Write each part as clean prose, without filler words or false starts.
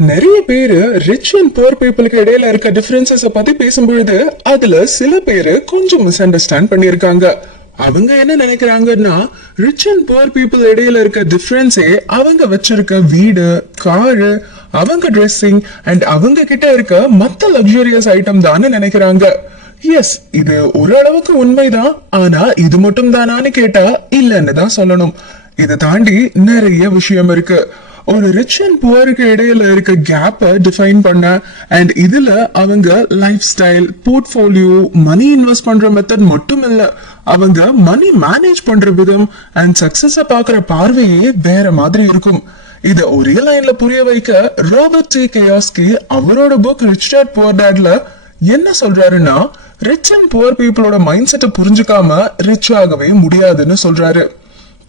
நிறைய பேரு rich and poor பீப்புளுக்கு இடையில இருக்க டிஃபரன்சஸ் பத்தி பேசும்பொழுது அதுல சில பேரு கொஞ்சம் மிஸ் அண்டர்ஸ்டாண்ட் பண்ணிருக்காங்க. அவங்க என்ன நினைக்கிறாங்கன்னா, ரிச் அண்ட் புவர் பீப்புள் இடையில இருக்க டிஃபரன்ஸே அவங்க வச்சிருக்க வீடு, காரு, அவங்க ட்ரெஸ்ஸிங் அண்ட் அவங்க கிட்ட இருக்க மத்த லக்ஸூரியஸ் ஐட்டம் தான் நினைக்கிறாங்க. எஸ், இது ஓரளவுக்கு உண்மைதான். ஆனா இது மட்டும் தானான்னு கேட்டா இல்லன்னு தான் சொல்லணும். இதை தாண்டி நிறைய விஷயம் இருக்கு. ஒரு ரிச் அண்ட் புவருக்கு இடையில இருக்க கேப்பை டிஃபைன் பண்ண அண்ட் இதுல அவங்க life style, portfolio, money invest பண்ற மெத்தட் மட்டும் இல்ல, அவங்க மணி மேனேஜ் பண்ற விதம் அண்ட் சக்சஸ பாக்குற பார்வையே வேற மாதிரி இருக்கும். இத ஒரே லைன்ல புரிய வைக்க ராபர்ட் டி கியோசாகி அவரோட புக் ரிச் டாட் புவர் டாட்ல என்ன சொல்றாருன்னா, ரிச் அண்ட் புவர் பீப்புளோட மைண்ட் செட்டை புரிஞ்சுக்காம ரிச் ஆகவே முடியாதுன்னு சொல்றாரு.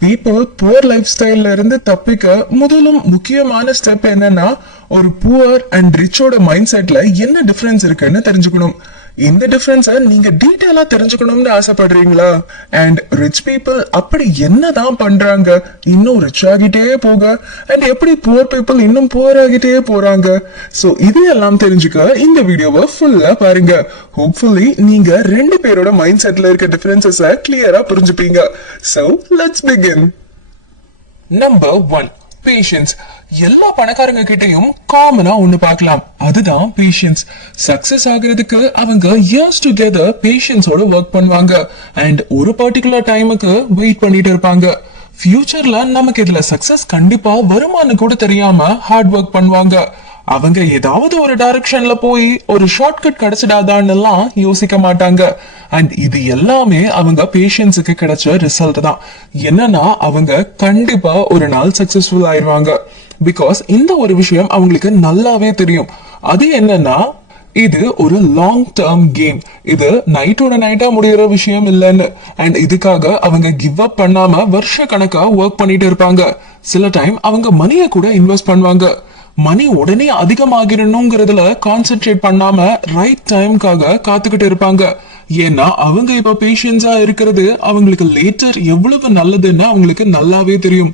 பீப்புள் புவர் லைஃப் ஸ்டைல்ல இருந்து தப்பிக்க முதலும் முக்கியமான ஸ்டெப் என்னன்னா, ஒரு புவர் அண்ட் ரிச்சோட மைண்ட் செட்ல என்ன டிஃபரன்ஸ் இருக்குன்னு தெரிஞ்சுக்கணும். இந்த டிஃபரன்ஸை நீங்க டீட்டெயிலா தெரிஞ்சுக்கணும்னு ஆசைப்படுறீங்களா? அண்ட் ரிச் பீப்புள் அப்படி என்னதான் பண்றாங்க இன்னும் ரிச் ஆகிட்டே போக, அண்ட் எப்படி புவர் பீப்புள் இன்னும் புவர் ஆகிட்டே போறாங்க? சோ இது எல்லாம் தெரிஞ்சுக்க இந்த வீடியோவை ஃபுல்லா பாருங்க. ஹோப்ஃபுல்லி நீங்க ரெண்டு பேரோட மைண்ட் செட்ல இருக்க டிஃபரன்சஸை கிளியரா புரிஞ்சுப்பீங்க. So let's begin. Number 1, passions. எல்லா பணக்காரங்க கிட்டையும் காமனா ஒண்ணு பார்க்கலாம், அதுதான் பேஷன்ஸ். சக்சஸ் ஆகிறதுக்கு அவங்க இயர்ஸ் டுகெதர் பேஷன்ஸோட ஒர்க் பண்ணுவாங்க அண்ட் ஒரு பர்டிகுலர் டைமுக்கு வெயிட் பண்ணிட்டு இருப்பாங்க. ஃபியூச்சர்ல நமக்கு இதுல சக்சஸ் கண்டிப்பா வருமானு கூட தெரியாம ஹார்ட் ஒர்க் பண்ணுவாங்க. அவங்க ஏதாவது ஒரு டைரக்ஷன்ல போய் ஒரு ஷார்ட்கட் கிடைச்சிடாதான்னு எல்லாம் யோசிக்க மாட்டாங்க. அண்ட் இது எல்லாமே அவங்க பேஷன்ஸுக்கு கிடைச்ச ரிசல்ட் தான். என்னன்னா அவங்க கண்டிப்பா ஒரு நாள் சக்சஸ்ஃபுல் ஆயிடுவாங்க. பிகாஸ் இந்த ஒரு விஷயம் அவங்களுக்கு நல்லாவே தெரியும். அது என்னன்னா, இது ஒரு லாங் டேர்ம் கேம். இது நைட்டோட நைட்டா முடிகிற விஷயம் இல்லைன்னு. அண்ட் இதுக்காக அவங்க கிவ் அப் பண்ணாம வருஷ கணக்கா ஒர்க் பண்ணிட்டு இருப்பாங்க. சில டைம் அவங்க மணியை கூட இன்வெஸ்ட் பண்ணுவாங்க. மணி உடனே அதிகமாகிடணுங்கிறதுல கான்சென்ட்ரேட் பண்ணாம ரைட் டைம்காக காத்துக்கிட்டு இருப்பாங்க. ஏன்னா அவங்க இப்ப பேஷன்ஸா இருக்கிறது அவங்களுக்கு லேட்டர் எவ்வளவு நல்லதுன்னு அவங்களுக்கு நல்லாவே தெரியும்.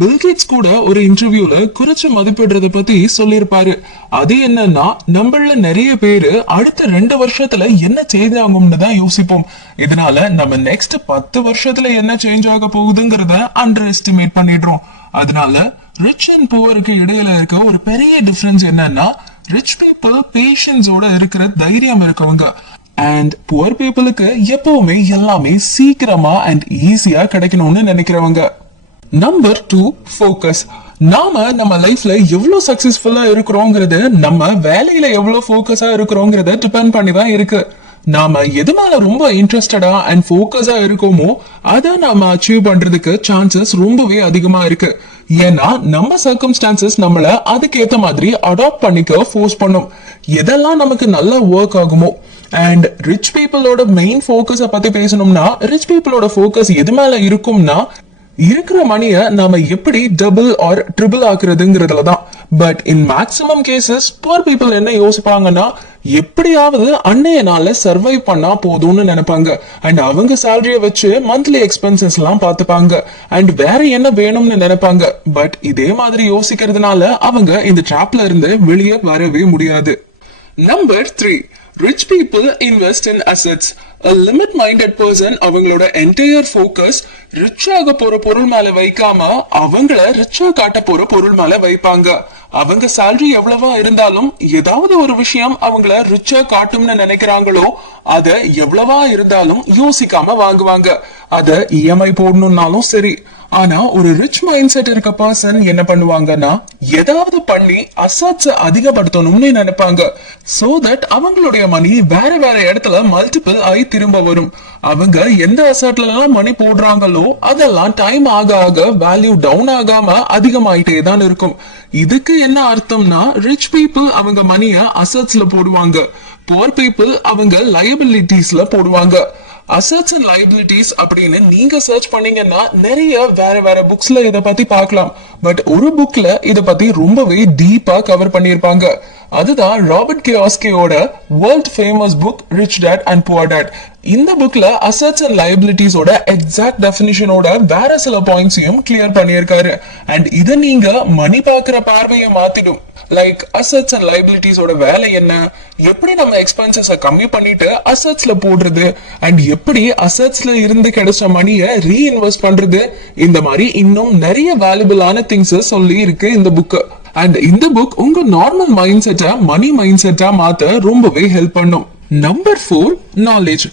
பில்கேட்ஸ் கூட ஒரு இன்டர்வியூல குறிச்சு மதிப்பிடுறத பத்தி சொல்லியிருப்பாரு. அது என்னன்னா, நம்மள நிறைய பேரு அடுத்த 2 வருஷத்துல என்ன சேஞ்ச் ஆகும்னு தான் யோசிப்போம். இதனால நம்ம நெக்ஸ்ட் 10 வருஷத்துல என்ன சேஞ்ச் ஆக போகுதுங்கிறத அண்டர் எஸ்டிமேட் பண்ணிடுறோம். அதனால ரிச் அண்ட் புவருக்கு இடையில இருக்க ஒரு பெரிய டிஃபரன்ஸ் என்னன்னா, ரிச் பீப்புள் பேஷன்ஸோட இருக்கிற தைரியம் இருக்கவங்க அண்ட் புவர் பீப்புளுக்கு எப்பவுமே எல்லாமே சீக்கிரமா அண்ட் ஈஸியா கிடைக்கணும்னு நினைக்கிறவங்க. Number 2, focus. நாம நம்ம லைஃப்ல எவ்வளவு சக்சஸ்ஃபுல்லா இருக்கிறோங்கிறது நம்ம வேலையில எவ்வளவு ஃபோக்கஸா இருக்கிறோங்கிறத டிபெண்ட் பண்ணி தான் இருக்கு. நாம எது மேல ரொம்ப இன்ட்ரெஸ்டடா அண்ட் ஃபோக்கஸா இருக்கோமோ அதை நாம அச்சீவ் பண்றதுக்கு சான்சஸ் ரொம்பவே அதிகமா இருக்கு. ஏன்னா நம்ம சர்க்கம்ஸ்டான்சஸ் நம்மள அதுக்கேத்த மாதிரி அடாப்ட் பண்ணிக்க ஃபோர்ஸ் பண்ணும். எதெல்லாம் நமக்கு நல்லா ஒர்க் ஆகுமோ. அண்ட் ரிச் பீப்புளோட மெயின் ஃபோக்கஸை பத்தி பேசணும்னா, ரிச் பீப்புளோட ஃபோக்கஸ் எது மேல இருக்கும்னா, இருக்கிற மணிய நாம எப்படி டபுள் ஆர் ட்ரிபிள் ஆக்குறதுங்கிறதுல தான். But in maximum cases poor people என்ன யோசிப்பாங்கன்னா, எப்படியாவது அன்னைய நாள்ல சர்வைவ் பண்ணா போதும்னு நினைப்பாங்க. அண்ட் அவங்க சேலரியை வச்சு மந்த்லி எக்ஸ்பென்சஸ் எல்லாம் பார்த்துப்பாங்க அண்ட் வேற என்ன வேணும்னு நினைப்பாங்க. பட் இதே மாதிரி யோசிக்கிறதுனால அவங்க இந்த ட்ராப்ல இருந்து வெளியே வரவே முடியாது. Number 3, rich people invest in assets. A limit minded person அவங்களோட entire focus ரிச் ஆக போற பொருள் மேல வைக்காம அவங்கள ரிச்சா காட்ட போற பொருள் மேல வைப்பாங்க. அவங்க சேலரி எவ்வளவா இருந்தாலும் ஏதாவது ஒரு விஷயம் அவங்கள ரிச்சா காட்டும்னு நினைக்கிறாங்களோ அத எவ்வளவா இருந்தாலும் யோசிக்காம வாங்குவாங்க. அத இஎம்ஐ போடணும்னாலும் சரி. ஆனா ஒரு ரிச் மைண்ட் செட் இருக்க பர்சன் என்ன பண்ணுவாங்கன்னா, ஏதாவது பண்ணி அசட்ஸ் அதிகப்படுத்தணும்னு நினைப்பாங்க. சோ தட் அவங்களுடைய மணி வேற வேற இடத்துல மல்டிபிள் ஆகி திரும்ப வரும். அவங்க எந்த அசட்ல எல்லாம் மணி போடுறாங்களோ அதெல்லாம் டைம் ஆக ஆக வேல்யூ டவுன் ஆகாம அதிகமாயிட்டே தான் இருக்கும். இதுக்கு என்ன அர்த்தம்னா, ரிச் பீப்புள் அவங்க மணிய அசட்ஸ்ல போடுவாங்க, புவர் பீப்புள் அவங்க லயபிலிட்டிஸ்ல போடுவாங்க. அசட்ஸ் அண்ட் லயபிலிட்டிஸ் அப்படின்னு நீங்க சர்ச் பண்ணீங்கன்னா நிறைய வேற வேற புக்ஸ்ல இத பத்தி பார்க்கலாம். பட் ஒரு புக்ல இத பத்தி ரொம்பவே டீப்பா கவர் பண்ணிருப்பாங்க. அதுதான் ராபர்ட் கியோஸ்கியோட world famous book rich dad and poor dad. இந்த புக்ல அசெட்ஸ் அண்ட் லைபிலிட்டிஸோட எக்ஸாக்ட் டெஃபினிஷனோட வேற சில பாயிண்ட்ஸையும் கிளியர் பண்ணியிருக்காரு. அண்ட் இதை நீங்க மணி பாக்குற பார்வையை மாத்திடும். லைக் அசெட்ஸ் அண்ட் லைபிலிட்டிஸோட வேலை என்ன, எப்படி நம்ம எக்ஸ்பென்சஸை கம்மி பண்ணிட்டு அசெட்ஸ்ல போடுறது, அண்ட் எப்படி அசெட்ஸ்ல இருந்து கிடைச்ச மணியை ரீஇன்வெஸ்ட் பண்றது, இந்த மாதிரி இன்னும் நிறைய வேல்யூபிளான திங்ஸ் சொல்லி இருக்கு இந்த புக். அண்ட் இந்த புக் உங்க நார்மல் மைண்ட் செட்டை மணி மைண்ட் செட்டா மாத்த ரொம்பவே ஹெல்ப் பண்ணும். Number 4, knowledge.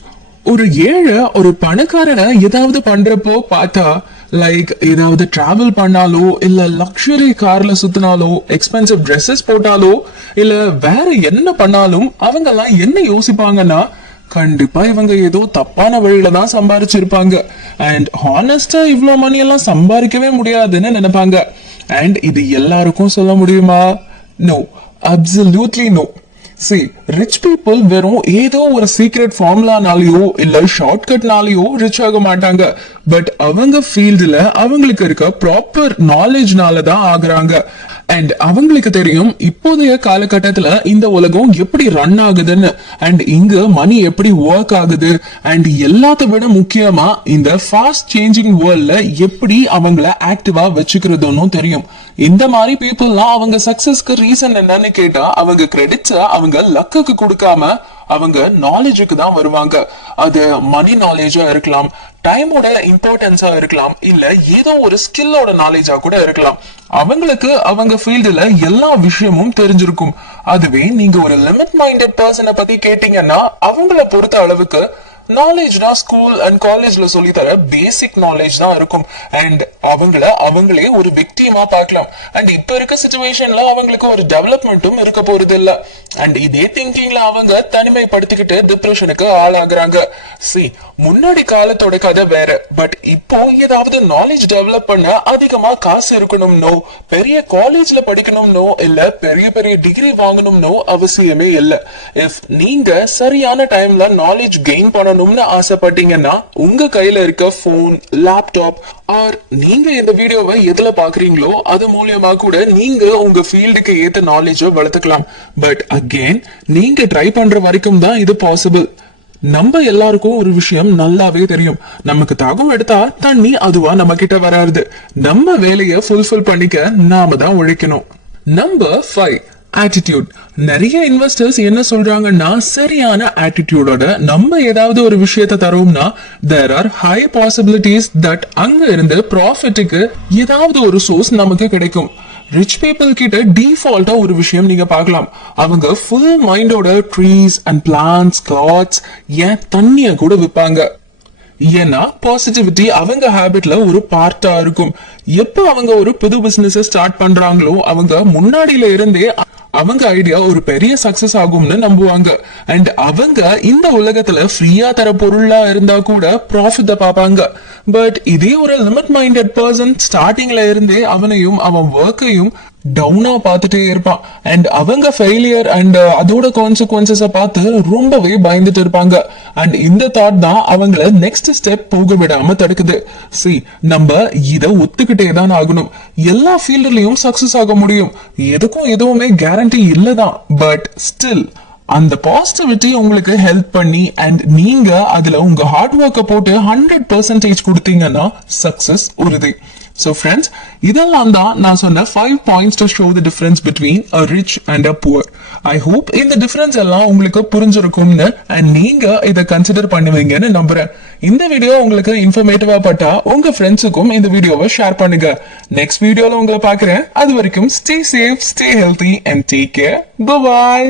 ஒரு ஏழை ஒரு பணக்காரனை ஏதாவது பண்றப்போ பார்த்தா, லைக் ஏதாவது டிராவல் பண்ணாலோ இல்ல லக்ஸுரி கார்ல சுத்தினாலோ எக்ஸ்பென்சிவ் ட்ரெஸ்ஸஸ் போட்டாலோ இல்ல வேற என்ன பண்ணாலும் அவங்க எல்லாம் என்ன யோசிப்பாங்கன்னா, கண்டிப்பா இவங்க ஏதோ தப்பான வழியில தான் சம்பாரிச்சிருப்பாங்க அண்ட் ஹானஸ்டா இவ்வளவு மணி எல்லாம் சம்பாதிக்கவே முடியாதுன்னு நினைப்பாங்க. அண்ட் இது எல்லாருக்கும் சொல்ல முடியுமா? No, absolutely no. See, rich people வெறும் ஏதோ ஒரு சீக்ரெட் ஃபார்முலானாலயோ இல்ல ஷார்ட்கட்னாலயோ ரிச் ஆக மாட்டாங்க. பட் அவங்க ஃபீல்டுல அவங்களுக்கு இருக்க ப்ராப்பர் நாலேஜ்னால தான் ஆகுறாங்க. அண்ட் அவங்களுக்கு தெரியும் இப்போதைய காலகட்டத்துல இந்த உலகம் எப்படி ரன் ஆகுதுன்னு, அண்ட் இங்க மணி எப்படி ஒர்க் ஆகுது, அண்ட் எல்லாத்த விட முக்கியமா இந்த ஃபாஸ்ட் சேஞ்சிங் வேர்ல்ட்ல எப்படி அவங்கள ஆக்டிவா வச்சுக்கிறதுன்னு தெரியும். இந்த மாதிரி பீப்புள்லாம் அவங்க சக்சஸ்க்கு ரீசன் என்னன்னு கேட்டா அவங்க கிரெடிட்ஸ அவங்க லக்குக்கு கொடுக்காம அவங்க நாலேஜுக்கு தான் வருவாங்க. அது மணி நாலேஜா இருக்கலாம், டைமோட இம்பார்ட்டன்ஸா இருக்கலாம், இல்ல ஏதோ ஒரு ஸ்கில்லோட நாலேஜா கூட இருக்கலாம். அவங்களுக்கு அவங்க ஃபீல்டுல எல்லா விஷயமும் தெரிஞ்சிருக்கும். அதுவே நீங்க ஒரு லிமிட் மைண்டட் பர்சனை பத்தி கேட்டீங்கன்னா அவங்கள பொறுத்த அளவுக்கு நாலேஜ்னா ஸ்கூல் அண்ட் காலேஜ்ல சொல்லி தர பேசிக் நாலேஜ் தான் இருக்கும். அண்ட் அவங்களே ஒரு விக்டிமா பார்க்கலாம். அண்ட் இப்ப இருக்க சிச்சுவேஷன்ல அவங்களுக்கு ஒரு டெவலப்மெண்ட்டும் இருக்க போறது இல்ல. அண்ட் இதே திங்கிங்ல அவங்க தனிமைப்படுத்திக்கிட்டு டிப்ரெஷனுக்கு ஆளாகிறாங்க. முன்னாடி காலத்தோட கதை வேற. பட் இப்போ ஏதாவது நாலேஜ் டெவலப் பண்ண அதிகமா காசு இருக்கணும்னோ பெரிய காலேஜ்ல படிக்கணும்னோ இல்ல பெரிய பெரிய டிகிரி வாங்கணும்னோ அவசியமே இல்ல. இஃப் நீங்க சரியான டைம்ல நாலேஜ் கெயின் பண்ணணும்னு ஆசைப்பட்டீங்கன்னா உங்க கையில இருக்க போன், லேப்டாப் ஆர் நீங்க இந்த வீடியோவை எதுல பாக்குறீங்களோ அது மூலியமா கூட நீங்க உங்க ஃபீல்டுக்கு ஏத்த நாலேஜ வளர்த்துக்கலாம். பட் அகெயின் நீங்க ட்ரை பண்ற வரைக்கும் தான் இது பாசிபிள். நம்ம எல்லாருக்கும் ஒரு விஷயம் நல்லாவே தெரியும். நமக்கு தாகம் எடுத்தா தண்ணி அதுவா நம்ம கிட்ட வராது. நம்ம வேலையை ஃபுல்ஃபில் பண்ணிக்க நாம தான் உழைக்கணும். Number 5, attitude. நிறைய இன்வெஸ்டர்ஸ் என்ன சொல்றாங்கன்னா, சரியான ஆட்டிடியூடோட நம்ம ஏதாவது ஒரு விஷயத்தை தரோம்னா there are high possibilities that அங்க இருந்து ப்ராஃபிட்டுக்கு ஏதாவது ஒரு சோர்ஸ் நமக்கு கிடைக்கும். ரிச் பீப்புள் கிட்ட டிஃபால்ட்டா ஒரு விஷயம் நீங்க பார்க்கலாம். அவங்க ஃபுல் மைண்டோட ட்ரீஸ் அண்ட் பிளான்ஸ், கார்ட்ஸ், ஏன் தண்ணிய கூட விற்பாங்க. ஏன்னா பாசிட்டிவிட்டி அவங்க ஹேபிட்ல ஒரு பார்ட்டா இருக்கும். எப்ப அவங்க ஒரு புது பிசினஸ் ஸ்டார்ட் பண்றாங்களோ அவங்க முன்னாடியில இருந்தே அவங்க ஐடியா ஒரு பெரிய சக்சஸ் ஆகும்னு நம்புவாங்க. அண்ட் அவங்க இந்த உலகத்துல ஃப்ரீயா தர பொருளா இருந்தா கூட ப்ராஃபிட்ட பாப்பாங்க. பட் இதே ஒரு லிமிட் மைண்டட் பர்சன் ஸ்டார்டிங்ல இருந்தே அவனையும் அவன் ஒர்க்கையும் டவுனா பார்த்துட்டே இருப்பான். அண்ட் அவங்க ஃபெயிலியர் அண்ட் அதோட கான்சிக்வன்சஸ பார்த்து ரொம்பவே பயந்துட்டு இருப்பாங்க. அண்ட் இந்த தாட் தான் அவங்கள நெக்ஸ்ட் ஸ்டெப் போக விடாம தடுக்குது. நம்ம இதை ஒத்துக்கிட்டே தான் ஆகணும். எல்லா ஃபீல்ட்லயும் சக்சஸ் ஆக முடியும். எதுக்கும் எதுவுமே கேரண்டி இல்லதான். பட் ஸ்டில் அந்த பாசிட்டிவிட்டி உங்களுக்கு ஹெல்ப் பண்ணி அண்ட் நீங்க அதுல உங்க ஹார்ட் ஒர்க்கை போட்டு 100% கொடுத்தீங்கன்னா சக்சஸ் உறுதி. So friends, இதெல்லாம் தான் நான் சொன்ன 5 points to show the difference between a rich and a poor. I hope இந்த டிஃபரன்ஸ் எல்லாம் உங்களுக்கு புரிஞ்சிருக்கும்னு அண்ட் நீங்க இதை கன்சிடர் பண்ணுவீங்கன்னு நம்புறேன். இந்த வீடியோ உங்களுக்கு இன்ஃபர்மேட்டிவா பட்டா உங்க ஃப்ரெண்ட்ஸுக்கும் இந்த வீடியோவை ஷேர் பண்ணுங்க. நெக்ஸ்ட் வீடியோல உங்களை பார்க்கிறேன். அது வரைக்கும் stay safe, stay healthy and take care. Bye bye.